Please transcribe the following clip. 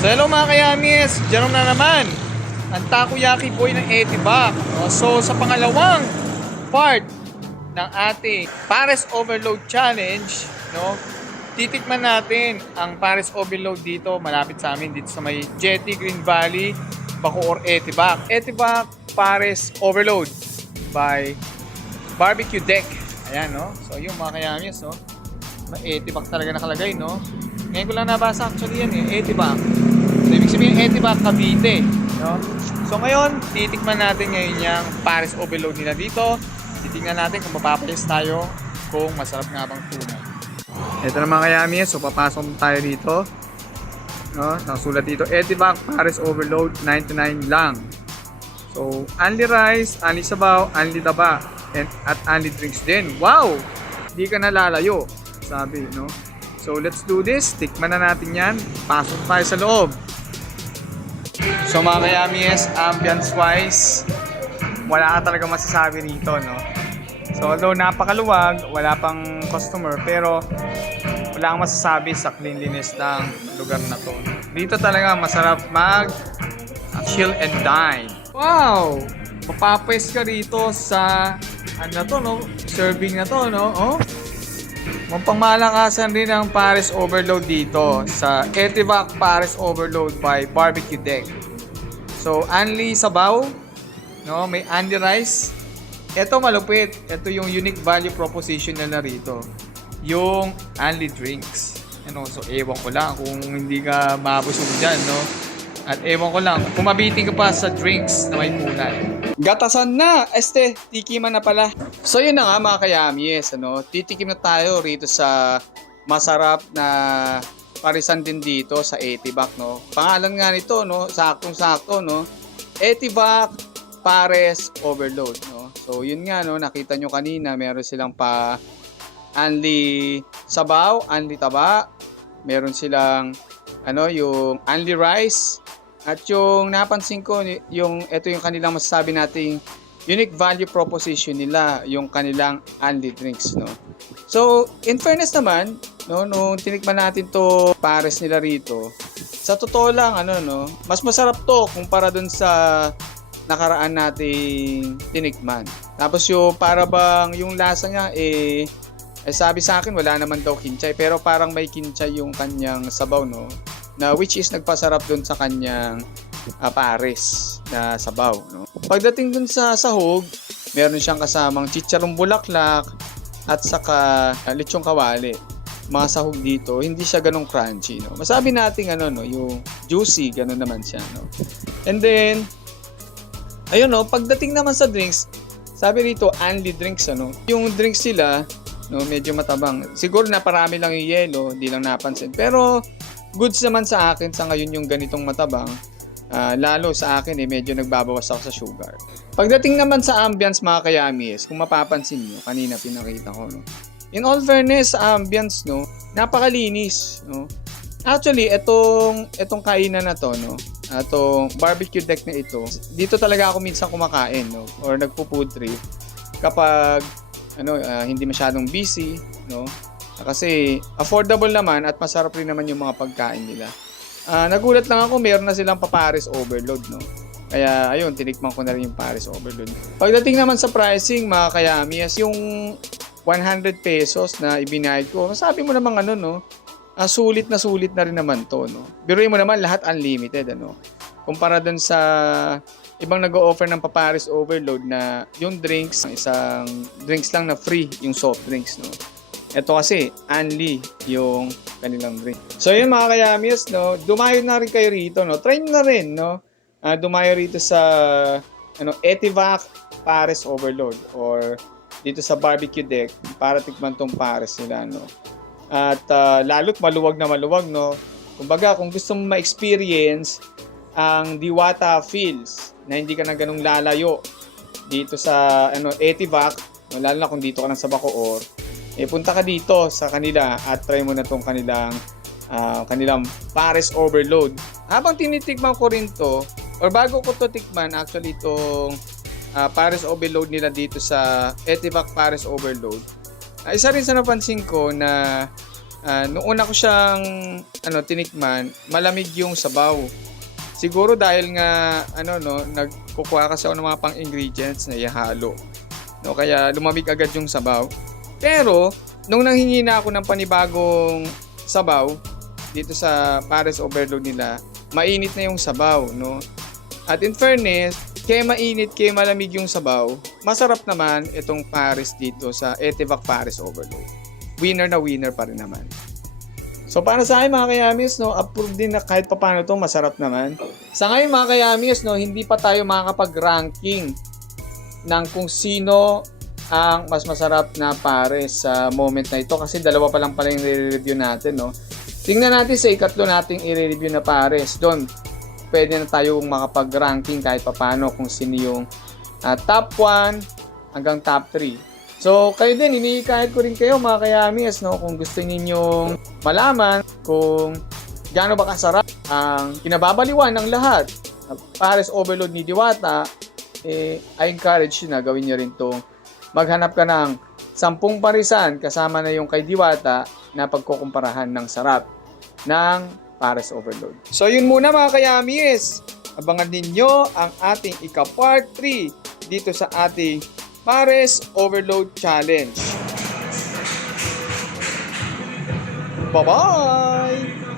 Hello mga kayamis, Jerome na naman. Ang takoyaki boy ng Etibac. So sa pangalawang part ng ating Paris Overload Challenge, no? titikman natin ang Paris Overload dito, malapit sa amin, dito sa may Jetty Green Valley, Bacoor, Etibac. Etibac Paris Overload by Barbecue Deck. Ayan, no? So, yung mga kayamis, no? May Etibac talaga nakalagay, no? Ngayon ko lang nabasa actually yan, eh. Etibac. Sabihin, Etibac Cavite, no? So, ngayon, titikman natin ngayon yung Paris Overload nila dito. Titingnan natin kung mapapayos tayo kung masarap nga bang tunay. Ito na mga kayamis, so papasok tayo dito. No, nakasulat dito, Etibac Paris Overload 99 lang. So, only rice, only sabaw, only taba, and at only drinks din. Wow! Di ka nalalayo, sabi, no? So, let's do this. Tikman na natin yan. Pasok tayo sa loob. So, mga kayamis, ambience-wise, wala ka talaga masasabi rito, no? So, although napakaluwag, wala pang customer, pero wala kang masasabi sa cleanliness ng lugar na to. Dito talaga masarap mag chill and dine. Wow! Mapapwes ka rito sa ano to, no? Serving na to, no? Oh? Mampangmalakasan rin ang Paris Overload dito sa Etivac Paris Overload by Barbecue Deck. So, only sabaw, no? May only rice. Ito malupit. Ito yung unique value proposition nila rito. Yung only drinks. Ano, so ewan ko lang kung hindi ka mabusog dyan, no? At ewan ko lang, kung mabiting ka pa sa drinks na may kulay. Gatasan na! Este, tikiman na pala. So yun na nga mga kayamies, ano? Titikim na tayo rito sa masarap na parisan din dito sa Etibac, no? Pangalan nga nito, no? Saktong-sakto, no? Etibac Pares Overload, no? So yun nga, no? Nakita nyo kanina, meron silang pa only sabaw, only taba. Meron silang ano, yung only rice. At yung napansin ko, yung ito yung kanilang masasabi nating unique value proposition nila, yung kanilang only drinks, no. So, in fairness naman, no, nung tinikman natin to pares nila rito, sa totoo lang, ano, no, mas masarap to kumpara dun sa nakaraan nating tinikman. Tapos yung para bang yung lasa niya eh eh, sabi sa akin, wala naman daw kinchay. Pero parang may kinchay yung kanyang sabaw, no? Na which is nagpasarap dun sa kanyang uh, pares na sabaw, no? Pagdating dun sa sahog, meron siyang kasamang chicharong bulaklak at saka uh, lechong kawali. Mga sahog dito, hindi siya ganong crunchy, no? Masabi natin, ano, no? Yung juicy, ganon naman siya, no? And then, ayun, no? Pagdating naman sa drinks, sabi rito, only drinks, ano? Yung drinks sila, no medyo matabang siguro na parami lang yung yelo di lang napansin pero goods naman sa akin sa ngayon yung ganitong matabang Ah, lalo sa akin eh medyo nagbabawas ako sa sugar pagdating naman sa ambience mga kayamis kung mapapansin nyo kanina pinakita ko no in all fairness sa ambience no napakalinis no actually etong etong kainan na to no atong barbecue deck na ito dito talaga ako minsan kumakain no or nagpo-food trip kapag ano, ah, hindi masyadong busy, no? Kasi affordable naman at masarap rin naman yung mga pagkain nila. Ah, nagulat lang ako, meron na silang paparis overload, no? Kaya ayun, tinikman ko na rin yung Paris overload. Pagdating naman sa pricing, mga kayamis, yung 100 pesos na ibinayad ko, sabi mo namang ano, no? Ah, sulit na sulit na rin naman to, no? Biruin mo naman lahat unlimited, ano? Kumpara dun sa ibang nag-o-offer ng paparis overload na yung drinks, isang drinks lang na free yung soft drinks, no? Ito kasi, only yung kanilang drink. So yun mga kayamis, no? Dumayo na rin kayo rito, no? Try na rin, no? Ah, dumayo rito sa ano, Etivac Paris Overload or dito sa barbecue deck para tikman tong Paris nila, no? At ah, lalo't maluwag na maluwag, no? Kumbaga, kung gusto mo ma-experience ang Diwata feels na hindi ka na ganung lalayo dito sa ano Etivac, no, lalo na kung dito ka na sa Bacoor, eh punta ka dito sa kanila at try mo na tong kanilang ah, kanilang Paris Overload. Habang tinitikman ko rin to, or bago ko to tikman, actually itong ah, Paris Overload nila dito sa Etivac Paris Overload, ah, isa rin sa napansin ko na Ah, noong una ko siyang ano tinikman, malamig yung sabaw. Siguro dahil nga ano no, nagkukuha kasi ako ng mga pang-ingredients na ihalo. No, kaya lumamig agad yung sabaw. Pero nung nanghingi na ako ng panibagong sabaw dito sa Paris Overload nila, mainit na yung sabaw, no? At in fairness, kaya mainit, kaya malamig yung sabaw, masarap naman itong Paris dito sa Etivac Paris Overload. Winner na winner pa rin naman. So para sa akin mga kayamis, no, approve din na kahit papano to masarap naman. Sa ngayon mga kayamis, no, hindi pa tayo makakapag-ranking ng kung sino ang mas masarap na pares sa moment na ito kasi dalawa pa lang pala yung i-review natin, no. Tingnan natin sa ikatlo nating i-review na pares. Doon, pwede na tayong makapag-ranking kahit papano kung sino yung ah, top 1 hanggang top 3. So, kayo din, iniikahit ko rin kayo mga kayamis, no? Kung gusto ninyong malaman kung gaano ba kasarap ang kinababaliwan ng lahat. Pares overload ni Diwata, eh, I encourage you na gawin nyo rin to. Maghanap ka ng sampung parisan kasama na yung kay Diwata na pagkukumparahan ng sarap ng Pares Overload. So yun muna mga kayamis. Abangan ninyo ang ating ika-part 3 dito sa ating Pares Overload Challenge. Bye-bye!